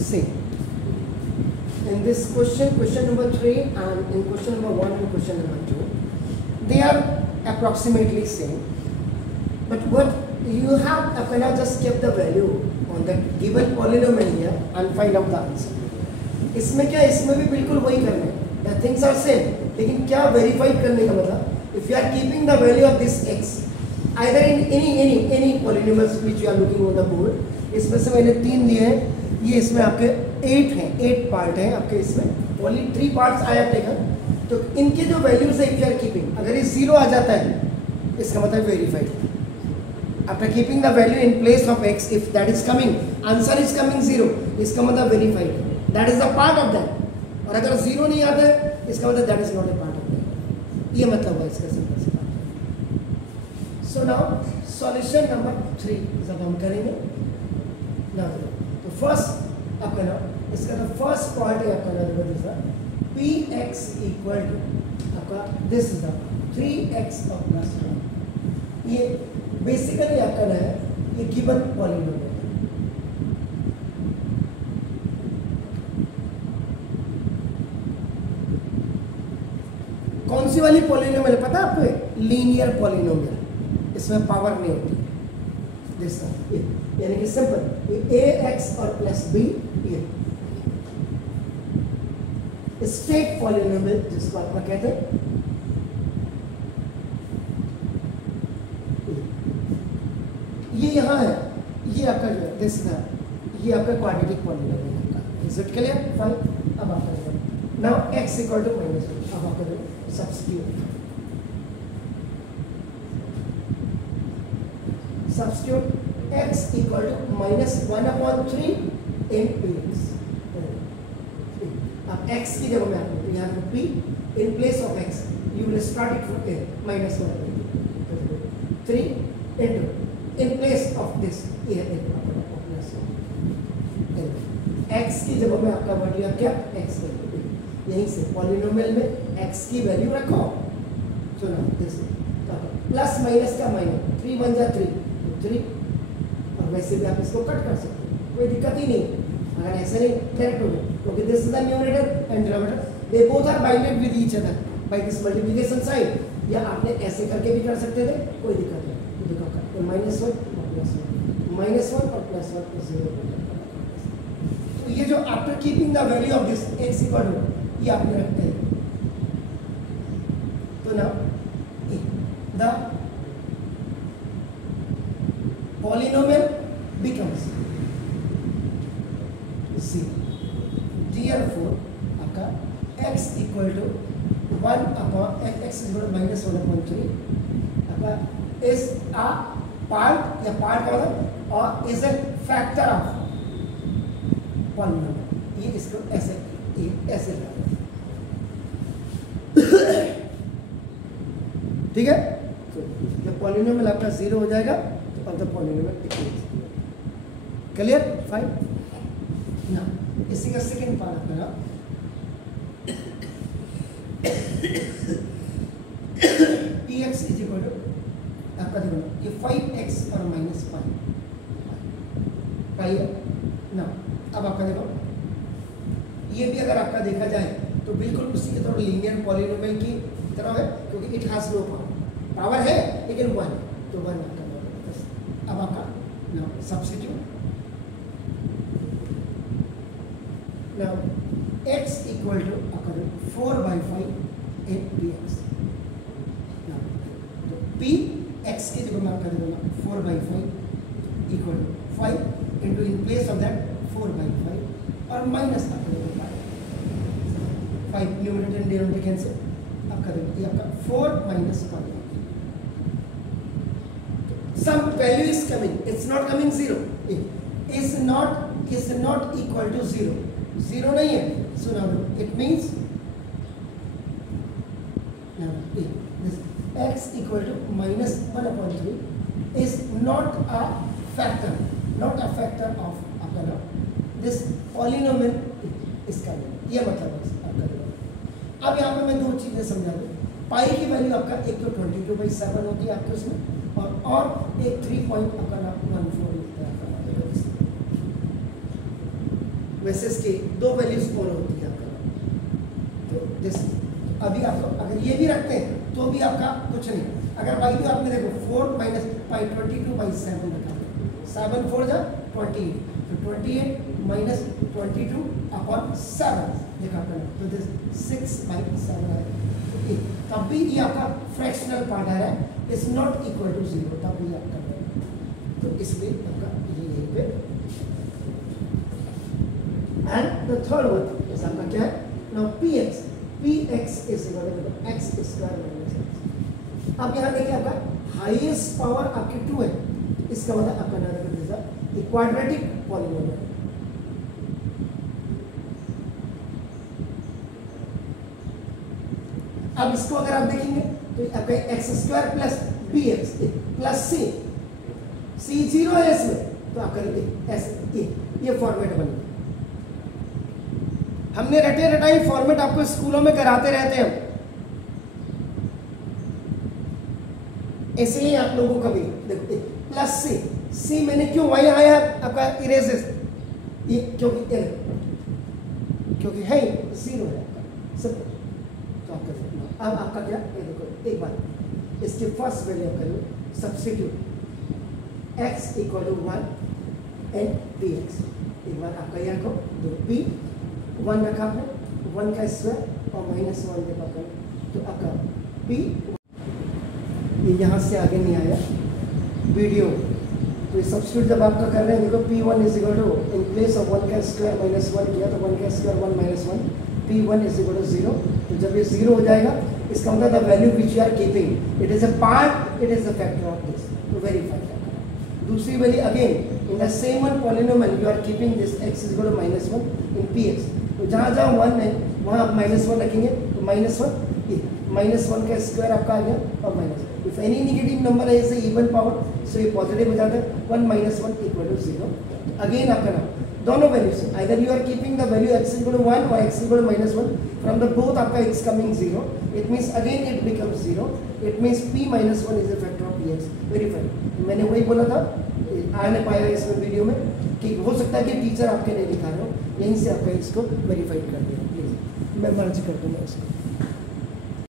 See, in this question number 3 and in question number 1 and question number 2, they are approximately same, but what you have apna just kept the value on that given polynomial here and find out the answer. इसमें क्या, इसमें भी बिल्कुल वही करना है, the things are same, लेकिन क्या वेरीफाई करने का मतलब, if you are keeping the value of this x either in any polynomials which you are looking on the board, इसमें से मैंने 3 दिए हैं, ये इसमें आपके 8 हैं, 8 पार्ट हैं आपके, इसमें only 3 parts I have taken, तो इनके जो वैल्यूज है इफ यू आर कीपिंग, अगर ये 0 आ जाता है इसका मतलब verified. After keeping the value in place of x, if that is coming, answer is coming 0, इसका मतलब verified, that is a part of that. और अगर 0 नहीं आता है इसका मतलब that is not a part of that. ये मतलब है इसका सिंपल सा. सो नाउ सॉल्यूशन नंबर 3 जब हम करेंगे ना, तो फर्स्ट आपका ना, इसका तो फर्स्ट पार्ट है आपका ना, this p x equal to आपका दिस इज द 3x और प्लस 1. ये बेसिकली आपका ना है, ये गिवन पॉलिनोमियल. कौन सी वाली पॉलिनोमियल पता है आपको? लीनियर पॉलिनोमियल, इसमें पावर नहीं होती. दिस यानी कि सिंपल ए एक्स और प्लस बी, ये स्टेट पॉलिनोमियल जिसको आप कहते हैं. ये यहाँ है, ये आपका जो है दिस ना, ये आपका क्वाड्रेटिक पॉलिनोमियल का. Is it clear? फाइन. अब आप करेंगे नाउ x इक्वल टू -1. अब आप करेंगे substitute. Substitute x equal to -1/3 in px. अब x की जगह में आपको यहाँ पे p in place of x you will start it from a -1/3 into in place of this here plus x की जगह में आपका बढ़ गया क्या? x. यहीं से पॉलिनोमियल में x की वैल्यू रखो. सुनो दिस प्लस माइनस का माइनस, 3 1 जा 3 तो 3, और वैसे भी आप इसको कट कर सकते हो, कोई दिक्कत ही नहीं. अगर ऐसे नहीं डायरेक्ट हो गया, क्योंकि this is the numerator and denominator, they both are binded with each other by this multiplication sign. या आपने ऐसे करके भी कर सकते थे, कोई दिक्कत नहीं. देखो तो -1 और +1, -1 और +1 तो 0. तो ये जो after keeping the value of this x equal to, ये आपने रखते हैं. तो ना the polynomial becomes c. therefore आपका x equal to 1/x is -1/3 आपका इज अ पार्ट, या पार्ट का मतलब और is a factor of polynomial. ये इसको ऐसे ऐसे ठीक है. तो जब पॉलिनोमियल आपका 0 हो जाएगा तो अब the polynomial decrease. Clear? Fine. ना इसी का सेकंड पार्ट मेरा px इज इक्वल टू आपका देखो ये 5x और -5 पाई है ना. अब आपका देखो ये भी अगर आपका देखा जाए तो बिल्कुल उसी के थोड़ा लीनियर पॉलिनोमियल की तरह है, क्योंकि it has no power. Power है लेकिन 1, तो 1 आपका. अब आपका now substitute. Now x equal to आपका 4/5 इन px. तो p x की जगह में आपका देखो 4/5 equal to 5 into in place of that 4/5 और माइनस आपका 5 न्यूमरेटर एंड डिनोमिनेटर कैंसिल. आपका देखिए आपका 4 - 5. some value is coming, it's not coming 0, is not equal to 0. 0 नहीं है. so now it means now this x equal to -1/3 is not a factor of आपका this polynomial is coming. ये मतलब है आपका. अब यहाँ पे मैं 2 चीजें समझा दूँ. पाई की वैल्यू आपका एक तो 22/7 होती है आपके उसमें, और एक 3 पॉइंट आपका 14 लिखता है आपका. वैसे इसकी 2 वैल्यूज और होती है आपका। तो जैसे अभी आपको अगर ये भी रखते हैं तो भी आपका कुछ नहीं, अगर वैल्यू आपने देखो 4 माइनस बाई 22/7 रखा, 7 4 जा 28, तो 28 माइनस 22/7 देखा आपने, तो दिस 6/7 है। तब भी ये आपका फ्रैक्शनल पार्ट आ रहा है, इज नॉट इक्वल टू 0, तब भी आपका, तो इसलिए आपका ये यहीं पे। And the third one is आपका क्या है, now px is equal to x square minus x। अब यहाँ देखिए आपका हाईएस्ट पावर आपकी 2 है, इसका मतलब आपका नाम है क्वाड्रेटिक पॉलिनोमियल। अब इसको अगर आप देखेंगे तो आपका x square plus bx plus c 0 है इसमें, तो आपका एस ये फॉर्मेट बन गया। हमने रटे रटाई फॉर्मेट आपको स्कूलों में कराते रहते हैं, इसलिए आप लोगों का भी देखो प्लस सी मैंने क्यों वही आया आपका इरेजेस, ये क्योंकि है 0 है आपका सब। तो आपका अब आपका क्या, ये देखो एक बार इसके फर्स्ट वैल्यू आप करो substitute x equal to 1 and px। एक बार आपका ये रखो, तो p 1 रखा आपने, 1 का स्क्वायर और -1 देखा करो, तो आपका p ये यहाँ से आगे नहीं आया वीडियो, तो ये सब्स्टिट्यूट जब आपका कर रहे हैं देखो p1 is equal to in place of 1 का स्क्वायर -1 किया तो 1 का square 1 -1, p1 is equal to 0। तो जब ये 0 हो जाएगा इसका मतलब the value which you are keeping it is a part, it is a factor of this, तो वेरीफाई करना। दूसरी value again in the same one polynomial you are keeping this x is equal to -1 in px, तो जहाँ जहाँ 1 है वहाँ आप -1 रखेंगे, तो -1 का स्क्वायर आपका आ गया और minus, if any negative number है इसे इवन पावर, सो ये पॉजिटिव हो जाता है, 1 - 1 इक्वल टू 0। अगेन आपका नाम दोनों वैल्यू से either you are keeping the value x equal to 1 और x equal to -1 from the both आपका x coming 0, it means again it becomes 0, it means p - 1 is a factor of px। Verify, मैंने वही बोला था, आ नहीं पाया इसमें video में कि हो सकता है कि टीचर आपके नहीं दिखा रहे हो, यहीं से आपका इसको वेरीफाई कर दिया। प्लीज मैं मर्ज कर दूंगा इसको।